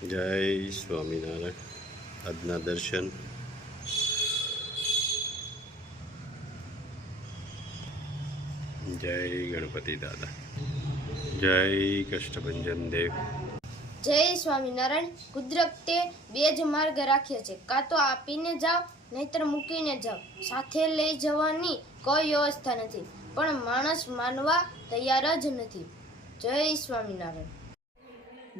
જય સ્વામિનારાયણ. આજના દર્શન જય ગણપતિ દાદા, જય કષ્ટભંજન દેવ. જય સ્વામિનારાયણ. કુદરતે બે જ માર્ગ રાખ્યા છે, કાં તો આપીને જાઓ નહીતર મૂકીને જાઓ. સાથે લઈ જવાની કોઈ વ્યવસ્થા નથી, પણ માણસ માનવા તૈયાર જ નથી. જય સ્વામિનારાયણ.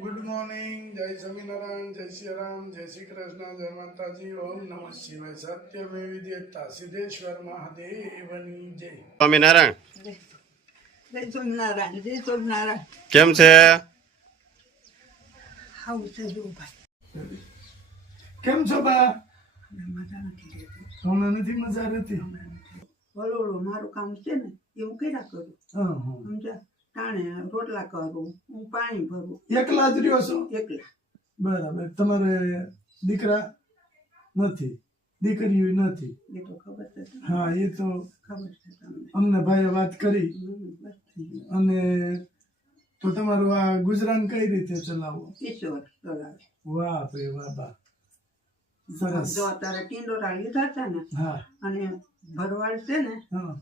Good morning. જય સ્વામિનારાયણ, જય શ્રી રામ, જય શ્રી કૃષ્ણ, જય માતાજી. ઓમ નમઃ શિવાય. સત્યમેવ જયતા. સિદ્ધેશ્વર મહાદેવની જય. સ્વામિનારાયણ. જય સ્વામિનારાયણ. જય સ્વામિનારાયણ. કેમ છે? આવું છે જો ભાઈ. કેમ છો બા? મજા નથી રહેતી. હમણાં નથી મજા રહેતી. હળવળું મારું કામ છે ને એવું કર્યા કરું. સમજ્યા? ટાણે રોટલા કરું, હું પાણી ભરું. એકલા જ રહ્યો છો? એકલા. બરાબર. તમારે દીકરા નથી, દીકરીઓ નથી? એ તો ખબર છે તમને. હા, એ તો ખબર છે તમને. અમને ભાઈએ વાત કરી. બસ થઈ ગયું. અને તો તમારું આ ગુજરાન કઈ રીતે ચલાવો? ઈશ્વર ચલાવે. વાહ ભાઈ વાહ બા, સરસ. જો અત્યારે ટીંડોરા લીધા છે ને, હા અને ભરવાડ છે ને, હા,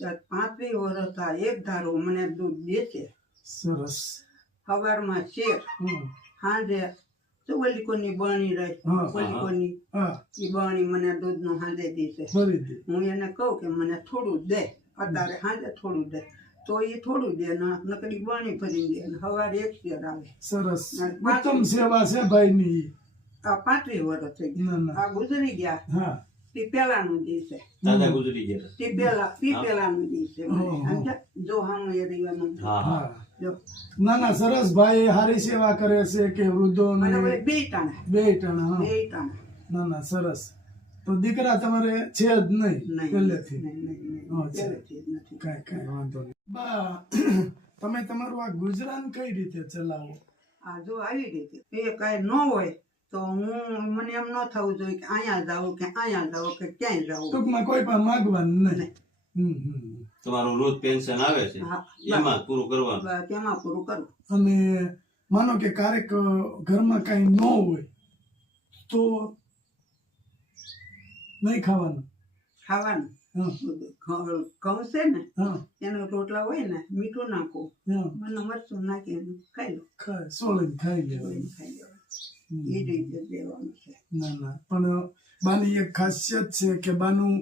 ત્યાં 35 વર્ષ થાય એક ધારો મને દૂધ દે છે. સરસ. સવારમાં શેર, હમ. સાંજે તો ઓલીકોની બરણી રહી, હા, ઓલીકોની હા, એ બરણી મને દૂધનું સાંજે દીશે. ભરી દે. હું એને કહું કે મને થોડું દે, અત્યારે સાંજે થોડું દે, તો એ થોડું દે ને નકરી બરણી ભરી દે ને સવારે એક શેર આવે. સરસ. ઉત્તમ સેવા છે ભાઈ ની. આ 35 વર્ષ થઈ ગયા. ના ના. આ ગુજરી ગયા. હા, તે પેલાનું દિવસે દાદા ગુજરી ગયા. તે પેલાનું દિવસે સમજ્યા? જો હાનું એ રીવાનું હા. જો ના ના, સરસ. ભાઈ હારી સેવા કરે છે કે વૃદ્ધો મને ને બે ટાણા બે ટાણા. હા. બે ટાણા ના ના, સરસ. તો દીકરા તમારે છે જ નહીં નહીં પહેલેથી? નહીં હા, છે. પહેલેથી જ નથી. કઈ વાંધો નહીં. બા, તમે તમારું આ ગુજરાન કઈ રીતે ચલાવો? આ જો આવી રીતે એ કાંઈ ન હોય તો મને એમ ન થવું જોઈએ કે અહીંયા જાવું કે અહીંયા જાવું કે ક્યાંય જાવું. ટૂંકમાં કોઈ પણ માગવાનું નહીં. નહીં. તમારું રોજ પેન્શન આવે છે, હા, એમાં પૂરું કરવાનું. બસ તેમાં પૂરું કરવું. અને માનો કે ક્યારેક ઘરમાં કઈ ન હોય તો નહીં ખાવાનું? ખાવાનું હા ઘઉં છે ને હા એનો રોટલા હોય ને મીઠું નાખું, હા. મને મરચું નાખીને ખાઈ લો. સોળીને ખાઈ લેવાનું. ધોઈને ખાઈ લેવાનું. એ રીતે દેવાનું છે. ના ના, પણ બાની એક ખાસિયત છે કે બાનું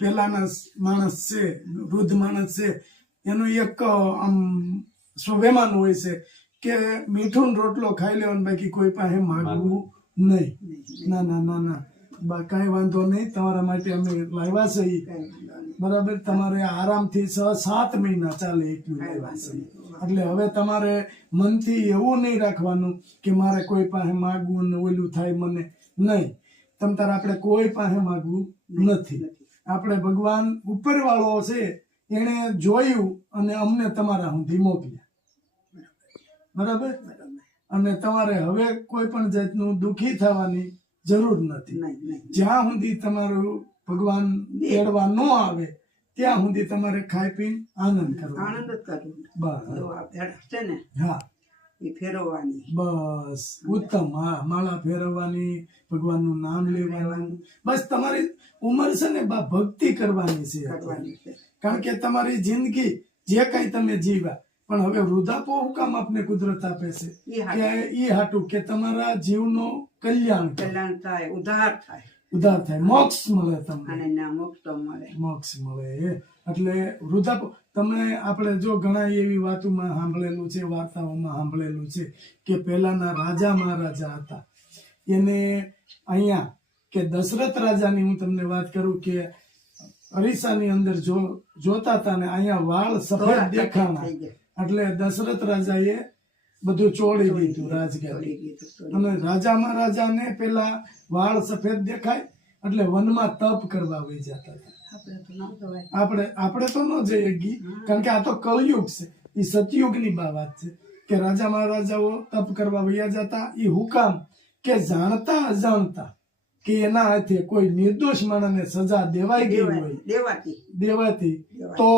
પેલાના માણસ છે, વૃદ્ધ માણસ છે, એનું એક આમ સ્વાભિમાન હોય છે કે મીઠું ને રોટલો ખાઈ લેવાનું, બાકી કોઈ પાસે માગવું નહીં. ના ના ના ના બા, કઈ વાંધો નહીં. તમારા માટે અમે લાવ્યા છે ઈ. કાંઈ વાંધો નહીં. બરાબર. તમારે આરામથી 6-7 મહિના ચાલે એટલું લાવ્યા છે. એટલે હવે તમારે મનથી એવું નહીં રાખવાનું કે મારે કોઈ પાસે માગવું ને ઓલું થાય મને. નહીં, તમ તારે આપણે કોઈ પાસે માગવું નથી. આપણે ભગવાન ઉપરવાળો છે એને જોયું અને અમને તમારા સુધી મોકલ્યા. બરાબર. અને તમારે હવે કોઈ પણ જાતનું દુઃખી થવાની જરૂર નથી. નહીં નહીં જ્યાં સુધી તમારું ભગવાન તેડવા ન આવે ત્યાં સુધી તમારે ખાઈ પીને આનંદ કરવાનો. આનંદ જ કરવું. બસ. જો આ ભેળ છે ને હા, એ ફેરવવાની. બસ ઉત્તમ. હા, માળા ફેરવવાની, ભગવાનનું નામ લેવાનું. બસ તમારી ઉંમર છે ને બા, ભક્તિ કરવાની છે. કરવાની છે. કારણ કે તમારી જિંદગી જે કઈ તમે જીવ્યા, પણ હવે વૃદ્ધાપો હું કામ આપને કુદરત આપે છે ઈ હાટું. કે ઈ હાટું કે તમારા જીવનો કલ્યાણ થાય, કલ્યાણ થાય, ઉદ્ધાર થાય ઉદ્ધાર થાય, મોક્ષ મળે તમને. અને ના મુક્ત મળે. મોક્ષ મળે. એટલે વૃદ્ધાપો તમે આપણે જો ઘણા એવી વાતોમાં સાંભળેલું છે, વાર્તાઓમાં સાંભળેલું છે કે પહેલાના રાજા મહારાજા હતા, એને અહીંયા કે દશરથ રાજાની હું તમને વાત કરું કે અરીસાની અંદર જોતા હતા ને અહીંયા વાળ સફેદ દેખાણા, થઈ ગયા. એટલે દશરથ રાજાએ બધું ચોળી દીધું રાજગાદી. અને રાજા મહારાજાને પેલા વાળ સફેદ દેખાય એટલે વનમાં તપ કરવા વહી જતા હતા. આપણે તો ના જવાય. આપણે તો ન જઈએ ગી, કારણ કે આ તો કળયુગ છે. એ સતયુગની વાત છે કે રાજા મહારાજાઓ તપ કરવા વયા જતા. એ હુકામ કે જાણતા અજાણતા કે એના હાથે કોઈ નિર્દોષ માણસને સજા દેવાઈ ગઈ હોય, દેવાતી તો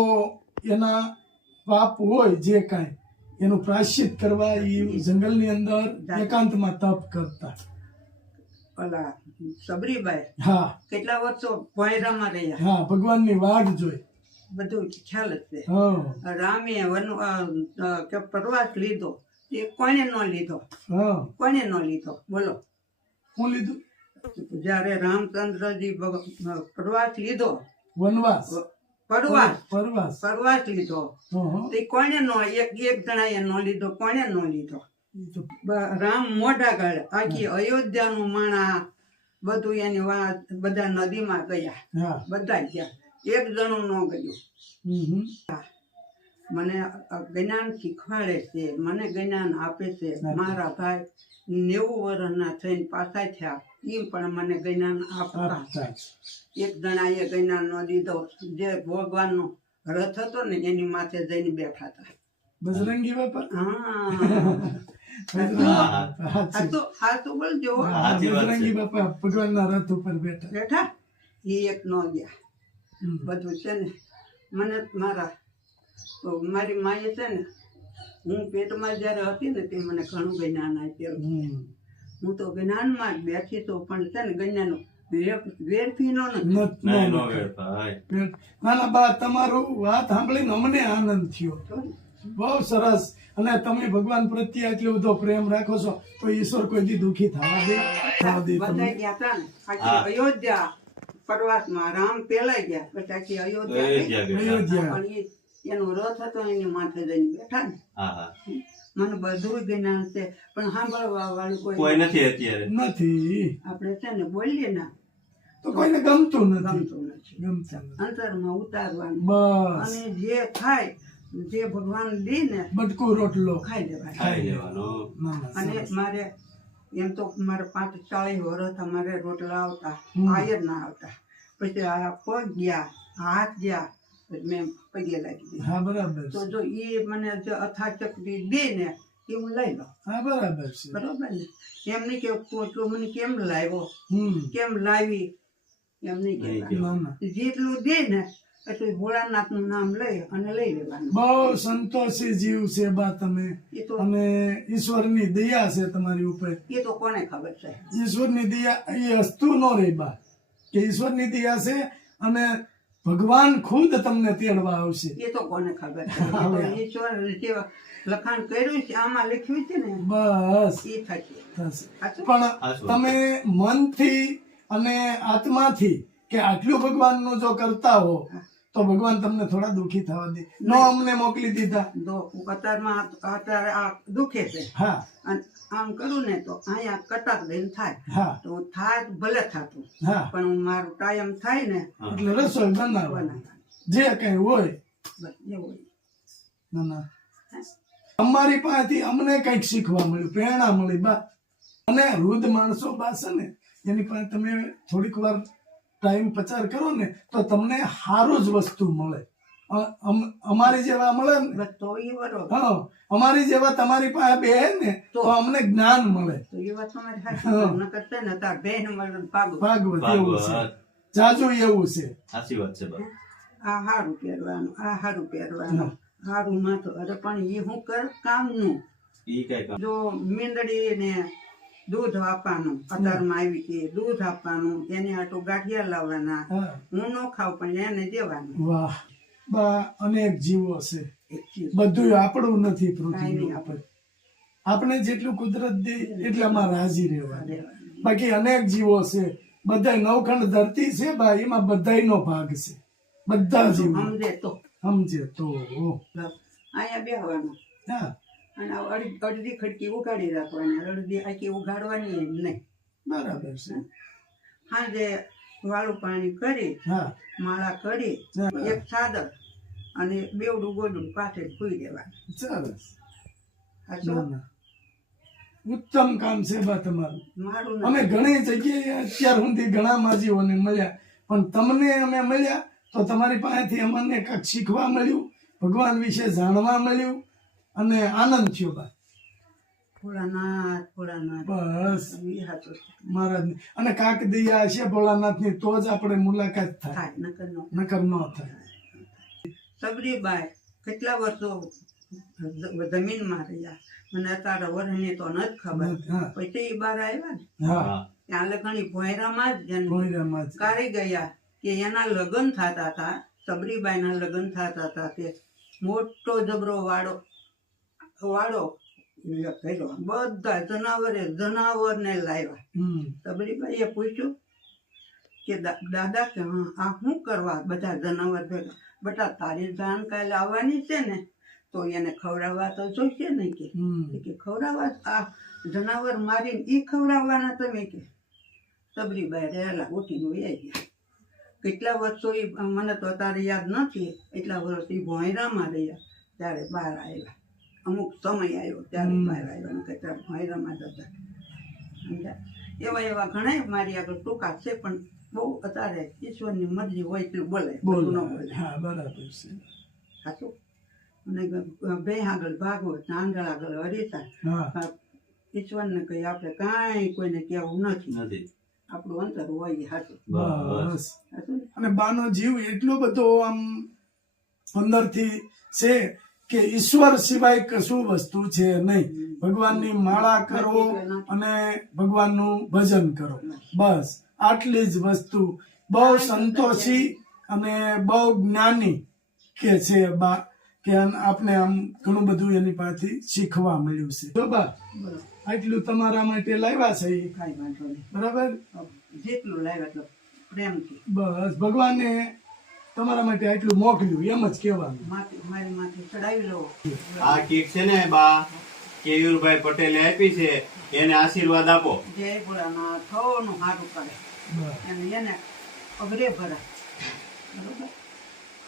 એના પાપ હોય જે કાંઈ એનું પ્રાયશ્ચિત કરવા એ જંગલની અંદર એકાંતમાં તપ કરતા. ઓલા સબરીબાઈ હા કેટલા વર્ષો ભોયરામાં રહ્યા, હા, ભગવાનની વાટ જોઈ. બધું ખ્યાલ જ છે. હા રામે કે પ્રવાસ લીધો એ કોને ન લીધો, હા, કોને ન લીધો બોલો? શું લીધું? જયારે રામચંદ્રજી પ્રવાસ લીધો, વનવાસ, પરવાસ. પ્રવાસ લીધો હા, તે કોને નો એક જણાએ ન લીધો, કોને ન લીધો? રામ મોઢા ગાળે આખી અયોધ્યાનું માણા બધું એની વાત બધા નદીમાં ગયા, હા. બધા ગયા, એક જણું ન ગયું. હમ. મને જ્ઞાન શીખવાડે છે, મને જ્ઞાન આપે છે. મારા ભાઈ 90 વર્ષના થઈને પાછા થયા, એ પણ મને જ્ઞાન આપતા. આપતા જ. એક જણાએ જ્ઞાન ન દીધો, જે ભગવાનનો રથ હતો ને એની માથે જઈને બેઠા હતા. બજરંગી બાપા. હા સાચી. હાચું બોલજો. હા, સાચી વાત છે. બજરંગી બાપા ભગવાનના રથ ઉપર બેઠા. બેઠા એ એક ન ગયા. હમ. બધું છે ને મને મારી માએ છે ને, હું પેટમાં જયારે હતી ને તે મને ઘણું જ્ઞાન આપ્યું. હમ. હું તો જ્ઞાનમાં જ બેઠી તો, પણ છે ને જ્ઞાન વેરથી નો નથી. નહીં, નો વેડફાય. ના ના બા, તમારું વાત સાંભળીને અમને આનંદ થયો. બહુ સરસ. અને તમે ભગવાન પ્રત્યે આટલો બધો પ્રેમ રાખો છો તો ઈશ્વર કોઈ દી દુઃખી થવા દે બધા તમને. ગયા હતા ને આખી અયોધ્યા પ્રવાસમાં. રામ પેલા ગયા, પછી આખી અયોધ્યા ગઈ. અયોધ્યા. પણ એનો રથ હતો એની માથે જઈને બેઠા ને. હા હા, મને બધું જ્ઞાન છે, પણ સાંભળવા વાળું કોઈ કોઈ નથી અત્યારે. નથી આપણે છે ને બોલીએ ને તો કોઈને ગમતું નથી. ગમતું નથી. ગમતું નથી. અંતરમાં ઉતારવાનું, બસ અને જે થાય જે ભગવાન દે ને બટકું રોટલો ખાઈ લેવાનું. ખાઈ લેવાનો. ના, ના, અને સરસ. મારે એમ તો મારે 40 વર્ષ અમારે રોટલા આવતા, આયર ના આવતા. પછી આ પગ ગયા, હાથ ગયા, પછી મેં પગે લાગી દીધા. હા બરાબર તો છે. જો એ મને જો અથાચકડી દે ને એ હું લઈ લઉં. હા બરાબર છે. બરોબર ને? એમ નહીં કે પોટલું મને કેમ લાવ્યો, હમ. કેમ લાવી, એમ નહીં કહેવાનું. ના ના, જેટલું દે ને એટલું ભોળાનાથ નું નામ લઈ અને લઈ લેવાનું. બહુ સંતોષી જીવ છે બા તમે. એ તો અને ઈશ્વરની દયા છે તમારી ઉપર. એ તો કોને ખબર છે. ઈશ્વરની દયા એ હસ્તુ નો રહી બા, કે ઈશ્વરની દયા છે અને ભગવાન ખુદ તમને તેડવા આવશે. એ તો કોને ખબર છે. એ તો ઈશ્વર જે લખાણ કર્યું છે, આમાં લખ્યું છે ને, બસ એ થશે. થશે. સાચું? પણ સાચું. તમે મનથી અને આત્માથી કે આટલું ભગવાનનું જો કરતા હો તો ભગવાન તમને થોડા દુઃખી થવા દે. નો અમને મોકલી દીધા. અત્યારે આ દુખે છે, હા અને આમ કરું ને તો અહીંયા કટાક દઈને થાય હા તો થાય ભલે થતું, હા, પણ મારું ટાઈમ થાય ને એટલે રસોઈ બનાવવાની જે કઈ હોય. બસ એવું. ના ના, અમારી પાસેથી અમને કઈક શીખવા મળ્યું, પ્રેરણા મળી બા. અને વૃદ્ધ માણસો બા છે ને, એની પાસે તમે થોડીક વાર ટાઈમ પસાર કરો ને તો તમને સારું જ વસ્તુ મળે. અમારી જેવા મળે ને, બસ તો એ બરોબર. હા, અમારી જેવા તમારી પાસે બે ને તો અમને જ્ઞાન મળે. તો એ વાત તમારી સાચી. નકર છે ને તાર બેન મળે ભાગો. ભાગવત એવું છે, ભાગવત. જાજુ એવું છે. સાચી વાત છે બા. આ હારું પહેરવાનું, આ હારું પહેરવાનું, હારું માથું. અરે પણ એ હું કર કામનું. ઈ કઈ કામ. જો મીંદડી ને દૂધ આપવાનું, અત્યારમાં આવી છે, દૂધ આપવાનું, એને આટલું ગાંઠિયા લાવવાના. હા, હું ન ખાવ પણ એને દેવાનું. વાહ બા, અનેક જીવો છે. એક ચીજ. બધું આપણું નથી કાંઈ પૃથ્વી નહીં ઉપર. આપણે જેટલું કુદરત દે એટલામાં રાજી રહેવાનું. દેવાનું. બાકી અનેક જીવો છે, બધા નવખંડ ધરતી છે બા, એમાં બધાયનો ભાગ છે. બધા જીવો સમજે તો સમજે તો. અહીંયા બેહવાનું, હા અને અડધી ખડકી ઉગાડી રાખવાની, અડધી આખી ઉગાડવાની જ નહીં. બરાબર છે. સાંજે વાળું પાણી કરી, હા માળા કરી, હા. એક ચાદર અને બેવડું ગોડું પાછળ સુઈ દેવાનું. સરસ. સાચું? ના ના, ઉત્તમ કામ છે બા તમારું. મારું અમે નથી. ઘણી જગ્યાએ અત્યાર સુધી ઘણા માજીઓને મળ્યા, પણ તમને અમે મળ્યા તો તમારી પાસેથી અમને કંઈક શીખવા મળ્યું, ભગવાન વિશે જાણવા મળ્યું અને આનંદ થયો બા. ભોળાનાથ ભોળાનાથ બસ એ સાચું છે. મહારાજ અને કાક દયા છે ભોળાનાથની તો જ આપણે મુલાકાત થાય, થાય નકર નો. નકર ન થાય. સબરીબાઈ કેટલા વર્ષો જમીનમાં રહ્યા. મને અત્યારે વરની તો નથી ખબર. હા. પછી એ બહાર આવ્યા ને હા હા ત્યાં લગણી ભોયરામાં જ એને ભોંયરામાં જ. કાઢી ગયા કે એના લગ્ન થતા હતા. સબરીબાઈના લગ્ન થતા હતા તે મોટો જબરો વાડો કર્યો. બધા જનાવરને લાવ્યા. સબરીબાઈએ પૂછ્યું કે દાદા કે હા આ શું કરવા બધા જનાવર ભેગા? બેટા તારી જાન કાલે આવવાની છે ને તો એને ખવડાવવા તો જોઈશે ને કે ખવડાવવા આ જનાવર મારીને ઈ ખવડાવવાના તમે કે સબરીબાઈ રહેલા ઉઠીને વહી ગયા. કેટલા વર્ષો ઈ મને તો અત્યારે યાદ નથી. એટલા વર્ષ ઈ ભોંયરામાં રહ્યા ત્યારે બહાર આવ્યા. અમુક સમય આવ્યો ત્યારે બહાર આવ્યા કે ત્યારે ભોંયરામાં જ હતા. સમજ્યા? એવા ઘણા મારી આગળ ટૂંકા છે પણ બહુ અત્યારે ઈશ્વરની મરજી હોય એટલું બોલે, બધું ન બોલે. હા બરાબર છે. સાચું. અને બે આગળ ભાગવત આંગળ આગળ હરીતા. હા ઈશ્વરને કઈ આપણે કાંઈ કોઈને કહેવું નથી. નથી. આપણું અંતર હોય એ સાચું. બસ. સાચું ને? અને બાનો જીવ એટલો બધો આમ અંદરથી છે કે ઈશ્વર સિવાય કશું વસ્તુ છે નહીં. ભગવાનની માળા કરો અને ભગવાનનું ભજન કરો, બસ આટલી જ વસ્તુ. બહુ સંતોષી અને બહુ જ્ઞાની કે છે બા, કે આપણે આમ ઘણું બધું એની પાસેથી શીખવા મળ્યું છે. જો બા બોલો. આટલું તમારા માટે લાવ્યા છે એ, કાંઈ વાંધો નહીં. બરાબર? જેટલું લાવ્યા એટલું પ્રેમથી બસ ભગવાને તમારા માટે આટલું મોકલ્યું એમ જ કહેવાનું. મારી માથે ચડાવી લો. આ કીટ છે ને બા કેયુરભાઈ પટેલે આપી છે, એને આશીર્વાદ આપો. જય ભોળાનાથ સૌનું સારું કરે બસ. એને અઘરે ભરાય. બરોબર?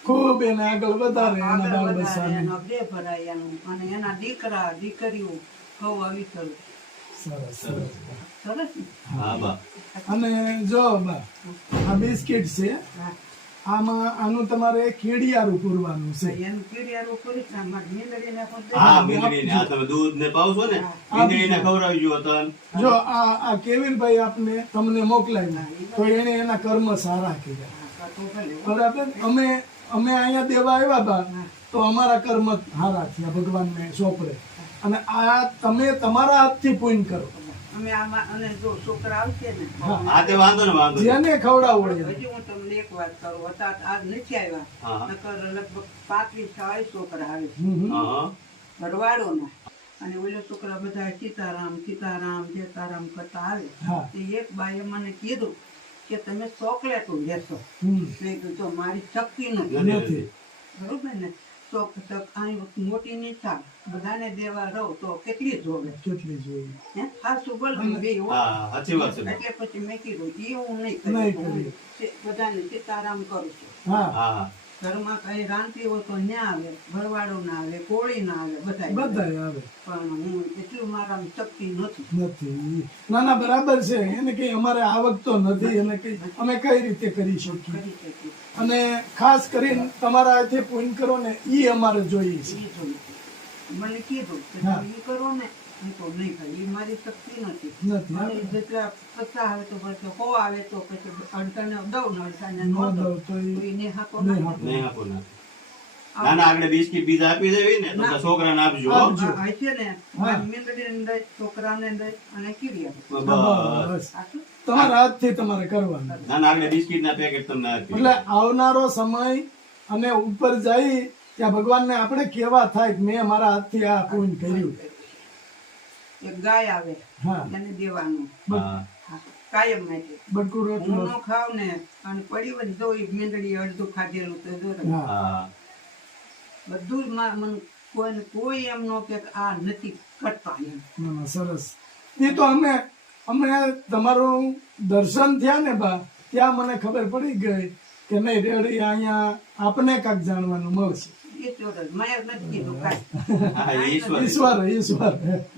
ખૂબ એને આગળ વધારે એના આગળ બાળ વધારે બચ્ચાને. એનો અઘરે ભરાય એનું. અને એના દીકરા દીકરીઓ સૌ આવી થયું. સરસ સરસ. સરસ ને? હા બા. અને જો બા આ બિસ્કિટ છે, હા. આમાં આનું તમારે કેડિયારું પૂરવાનું છે. એનું કીડિયારું પૂરી જ ના મારે મીંદડીને પણ દે. હા મીંદડીને આ તમે દૂધ ને પાવ છો ને, મીંદડીને ખવડાવજો તન. જો આ કેવીરભાઈ આપને તમને મોકલાવ્યું તો એને એના કર્મ સારા કર્યા, હા, તો ભલે. બરાબર? અમે અહીંયા દેવા આવ્યા બા તો અમારા કર્મ સારા થયા ભગવાનને સોંપડે. અને આ તમે તમારા હાથથી પૂન કરો, અમે આમાં અને જો છોકરા આવશે ને હા તે વાંધો ને વાંધો નહીં. જેને ખવડાવો એને. હજી હું તમને એક વાત કરું. અત્યારે આજ નથી આવ્યા. હા. નકર લગભગ 35-40 છોકરા આવે છે. હમ હમ. હા ભરવાડોના. અને ઓલો છોકરા બધા સીતારામ સીતારામ સીતારામ કરતા આવે. હા. તે એક બાઈએ મને કીધું કે તમે ચોકલેટો લેશો. હમ. મેં કીધું મારી શક્તિ નથી. નથી. બરોબર ને? અહીં મોટી નિશા બધાને દેવા રહો તો કેટલી જોવે. કેટલી જોઈએ. હે? હાચું બોલવું બે હો. હા સાચી વાત છે બા. એટલે પછી મેં કીધું ઈ હું નહીં નહીં કરું. કરીએ. બધાને સીતારામ કરું છું. હા હા ઘરમાં કઈ રાંધતી હોય તો ન્યા આવે, ભરવાડો ના આવે, કોળી ના આવે, બધા બધાય આવે. પણ હું એટલું મારામાં શક્તિ નથી. નથી. ના ના બરાબર છે. એને કઈ અમારે આવક તો નથી, એને કઈ અમે કઈ રીતે કરી શકીએ. કરી શકી. અને ખાસ કરીને તમારા હાથે પૂન કરો ને ઈ અમારે જોઈએ છે. ઈ જોયું. મને કીધું કે હા. તમે ઈ કરો ને હું તો નહીં કરું. ઈ મારી શક્તિ નથી. નથી. અને જેટલા 50 આવે તો પછી 100 આવે તો પછી અડધાને દઉં ને અડધાને ન ન દઉં. દઉં તો તો ઈ ઈ નેહાતો નહીં ના. આપો. નહીં આપો ના. ના ના આગળ બિસ્કિટ બીજા આપી દેવી ને તો ના. છોકરાને આપજો હો. આપજો. આ છે ને મારી મીંદડીને દઈ, છોકરાને દઈ અને કીડી આપે. બસ. બસ સાચું? તમારા હાથથી તમારે કરવાનું. ના ના આગળ બિસ્કિટ ના પેકેટ તમને આપી. એટલે આવનારો સમય અને ઉપર જઈ ત્યાં ભગવાનને આપણે કેવા થાય કે મેં મારા હાથથી આ પૂન કર્યું. એક ગાય આવે હા. એને દેવાનું. હા હા, કાયમ માટે. બટકું હું રોટલો. ન ખાવ ને અને પડી હોય ને તો ઈ મીંદડી અડધું ખાધેલું તો જો તમે. હા. હા બધું જ મને કોઈ એમ નો કે આ નથી કરતા એમ. ના, ના, સરસ. એ તો અમે તમારું દર્શન થયા ને બા ત્યાં મને ખબર પડી ગઈ કે નહીં રેડી અહીંયા આપને કાંક જાણવાનું મળશે. એ ચોરસ મેં નથી કીધું કાંઈ. હા ઈશ્વર. ઈશ્વર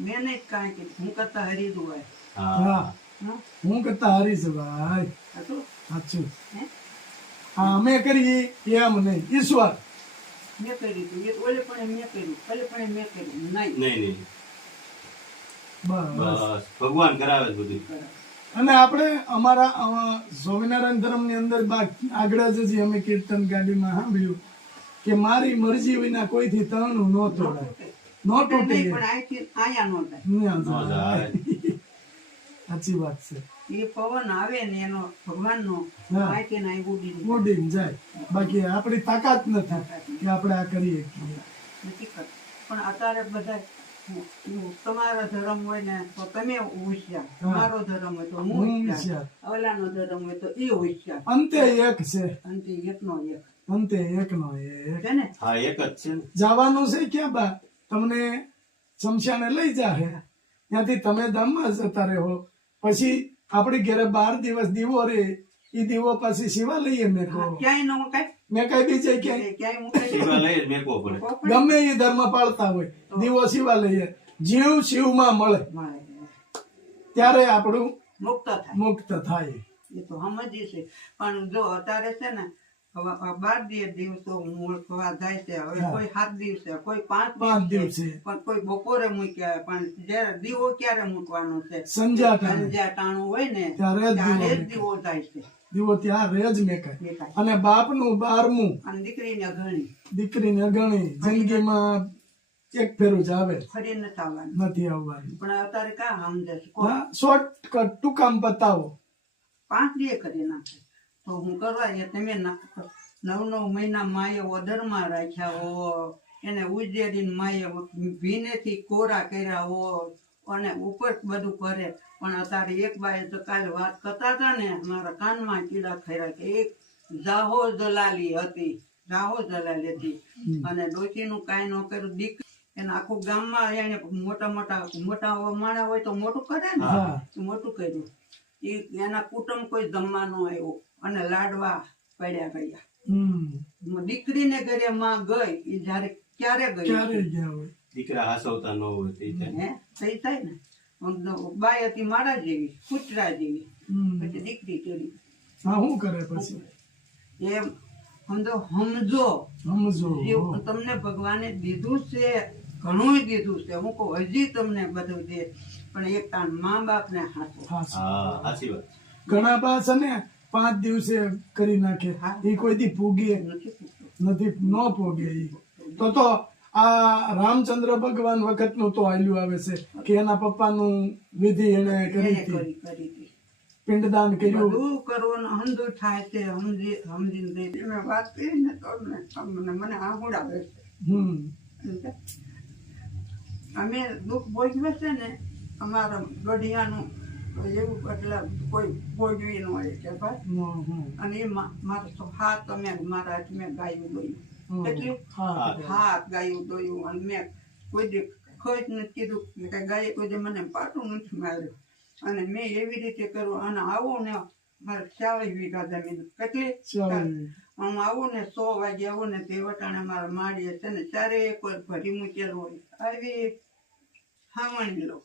મેં નહીં કાંઈ કીધું. હું કરતા હરીદું હોય. હા હા હં? હું કરતા હરીશ ભાઈ. હતું? સાચું. હે? હા અમે કરીએ એમ નહીં, ઈશ્વર. મેં કર્યું હતું. એ ઓલે પણ મેં કર્યું, ઓલે પણ મેં કર્યું. નહીં. નહીં નહીં બસ. બસ ભગવાન કરાવે છે બધું. બરાબર. અને આપણે અમારા સ્વામિનારાયણ ધર્મ ની અંદર આગળ જ અમે કીર્તન ગાડીમાં સાંભળ્યું કે મારી મરજી વિના કોઈથી તરણું ન તોડાય, ન તૂટે. નહીં, પણ અહીંથી અહીંયા નો થાય. ન્યા ન જાય. જાય. સાચી વાત છે. એ પવન આવે ને એનો ભગવાનનો હા. અહીંથી ને અહીં ઉડી જાય. ઉડીને જાય. બાકી આપણી તાકાત નથી કે આપણે આ કરીએ. નથી કરતા. પણ અત્યારે બધા તમારો ધર્મ હોય ને તો તમે હોશિયાર, હા. મારો ધર્મ હોય તો હું હું હોશિયાર, હોશિયાર. ઓલાનો ધર્મ હોય તો એ હોશિયાર. અંતે એક છે, અંતે એકનો એક અંતે એકનો એક. છે ને. હા એક જ છે ને. જવાનું છે ક્યાં બા? તમને શમશાને લઈ જાહે, ત્યાંથી તમે ધામમાં જતા રહો. પછી આપણી ઘરે 12 દિવસ દીવો રે, ઈ દીવો પછી શિવા લઈએ મેં કહો. ક્યાંય ન મુકાય, મેં કઈ બીજે ક્યાંય ક્યાંય મુકાય. શિવાલય જ મેકવો પડે. ગમે એ ધર્મ પાળતા હોય, દીવો શિવા લઈએ. જીવ શિવમાં મળે મળે. ત્યારે આપણું મુક્ત થાય. મુક્ત થાય. એ તો સમજીએ છે. પણ જો અત્યારે છે ને 12 દિવસો મૂળ ખવા જાય છે. હવે હા. કોઈ 7 દિવસે, કોઈ 5 પાંચ દિવસે, દિવસે. પણ કોઈ બપોરે મૂક્યા. પણ જયારે દીવો ક્યારે મૂકવાનો છે? સંધ્યા ટાણે. સંધ્યા ટાણું હોય ને ત્યારે જ ત્યારે જ દીવો દીવો થાય છે. દીવો ત્યાં રેજ મેકાય. દેખાય. અને બાપનું 12મું અને દીકરીને ઘણી દીકરીને ગણી જિંદગીમાં એક ફેરું જ આવે, ફરી નથી આવવાની. નથી આવવાનું. પણ અત્યારે કા સમજે છે? કોઈ હા, શોર્ટકટ ટૂંકામ બતાવો. 5 દી કરી નાખે તો હું કરવા એ તમે 9 મહિના માએ ઓદરમાં રાખ્યા હો, એને ઉજેરીને માએ ભીનેથી કોરા કર્યા હો, અને ઉપર બધું કરે. પણ અત્યારે એક બાએ તો કાલે વાત કરતા હતા ને, મારા કાનમાં કીડા ખર્યા કે એક જાહો દલાલી હતી, જાહો દલાલી હતી. અને ડોશીનું કાંઈ ન કર્યું. દીકરી એને આખું ગામમાં એને મોટા માણા હોય તો મોટું કરે ને, હા. મોટું કર્યું. એના કુટુંબ કોઈ જમવા ન આવ્યો અને લાડવા પડ્યા ગયા. દીકરીને ઘરે માં ગઈ એ જયારે ક્યારે ગઈ? ક્યારે ગયા હોય? દીકરા હાસવતા ન હોય તે થાય. હે થઈ થાય ને. બાઈ હતી મારા જેવી, કૂતરા જેવી. પછી દીકરી કરી. હા, શું કરે પછી? એમ સમજો સમજો. જે તમને ભગવાને દીધું છે, ઘણું દીધું છે. હું કહું હજી તમને બધું દે, પણ એક તાણ મા બાપ ને હાથો. હા સાચી વાત. ઘણા બા છે ને 5 દિવસે કરી નાખે. એ કોઈ દી પૂગે નથી પૂછતો. નથી, ન પૂગે. ઈ તો આ રામચંદ્ર ભગવાન વખતનું તો હાલ્યું આવે છે કે એના પપ્પાનું વિધિ એને કરી એને હતી, કરી હતી. પિંડદાન કર્યું. બધું કરવાનું હંધું થાય છે. સમજીને મેં વાત કરી ને તો મને આહુડાવે છે. અમે દુઃખ ભોગવે છે ને, અમારા ગઢિયાનું એવું એટલે કોઈ ભોગવી ન હોય કે ભાઈ. અને એ મારા હાથ અમે મારા હાથ મેં ગાયું દોયું. એટલે હાથ ગાયું દોયું. અને મેં કોઈ દી ખોટ નથી કીધું કે ગાયે કોઈ દી મને પાટું નથી માર્યું. અને મેં એવી રીતે કરું. અને આવું ને મારે 40 વીઘા જમીન. કેટલી? હું આવું ને 100 વાગે આવું ને તે વટાણે મારા માડીએ છે ને 4 એકર ભરી મૂકેલું હોય. આવી હાવણી લો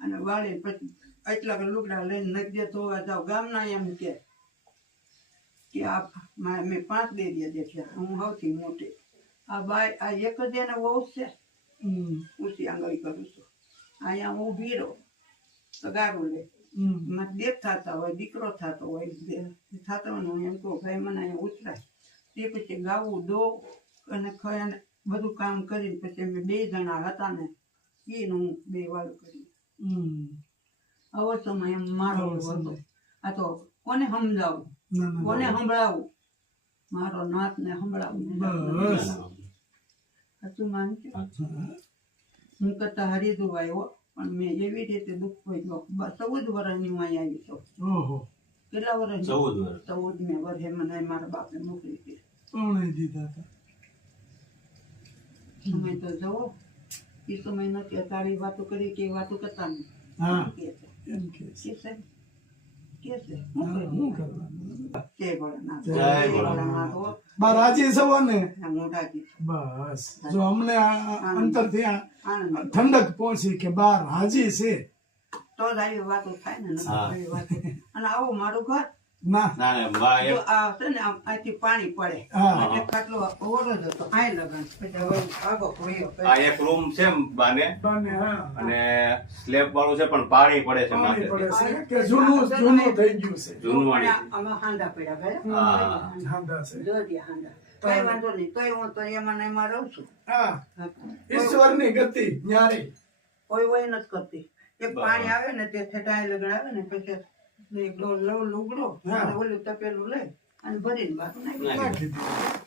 અને વાળી પછી એટલા લુગડા લઈને નદીએ ધોવા જાવ. ગામના એમ કે આ મેં 5 ડેરીએ દેખ્યા, હું સૌથી મોટી. આ બાય આ એક જ એને વહુ છે. ઊંચી આંગળી કરું છું. અહીંયા હું ભીરો તો ગારું લે. દેખ થતા હોય, દીકરો થતો હોય, થતો હોય. હું એમ કહું ભાઈ મને અહીંયા ઉતરાય. તે પછી ગાવું દો અને ખયાને બધું કામ કરીને પછી અમે 2 જણા હતા ને એનું હું 2 વાળું કર્યું. આવો સમય એમ મારો હતો. આ તો કોને સમજાવું, કોને સંભળાવું? મારો નાથ ને સંભળાવું. બસ. સાચું માનજો. હું કરતા હરિદુ આવ્યો, પણ મેં એવી રીતે દુઃખ ભોગવ્યો. 14 વર્ષની હું અહીંયા આવી છું. ઓહો, કેટલા વર્ષ? 14 વર્ષ. 14 વર્ષે મને મારા બાપને મોકલી હતી. પરણાઈ દીધા હતા. સમય તો જવો એ સમય નથી. તારી વાતો કરી કે વાતો કરતા નહીં. હા, કે છે. એમ કે છે. કે છે. કે છે. હા, શું કરવાનું? જય ભોળાનાથ. જય જય ભોળાનાથ. હો. બા રાજી છો ને? આ મોઢાથી બસ જો અમને અંતરથી આનંદ ઠંડક પહોંચી કે બાર હાજી છે. તો જ આવી વાતો થાય ને. નકર હા. આવી વાતો. અને આવું મારું ઘર ના, ના ના બા જો એક આ છે ને અહીંથી પાણી પડે. હા. એટલે ખાટલો ઓવર જ હતો. આય લગન પછી હવે આગો કોયો આ એક રૂમ છે બાને બને, હા. અને સ્લેબ વાળું છે પણ પાણી પડે છે પાણી માથે. પડે છે કે જૂનું જૂનું થઈ ગયું છે. જૂનવાણી. આમાં હાંડા પડ્યા ગયા. હા. હાંડા છે. જોજે હાંડા. કઈ વાંધો નહીં, કઈ હું તો એમાં ને એમાં રહું છું. હા હા. ઈશ્વરની ગતિ ન્યારે કોઈ વય નથી કરતી. એક પાણી આવે ને તે ઠેઠાય લગડ આવે ને પછી એક લુગડો હા. અને ઓલું તપેલું લઈ અને ભરીને બહાર નાખી. નાખી દીધું.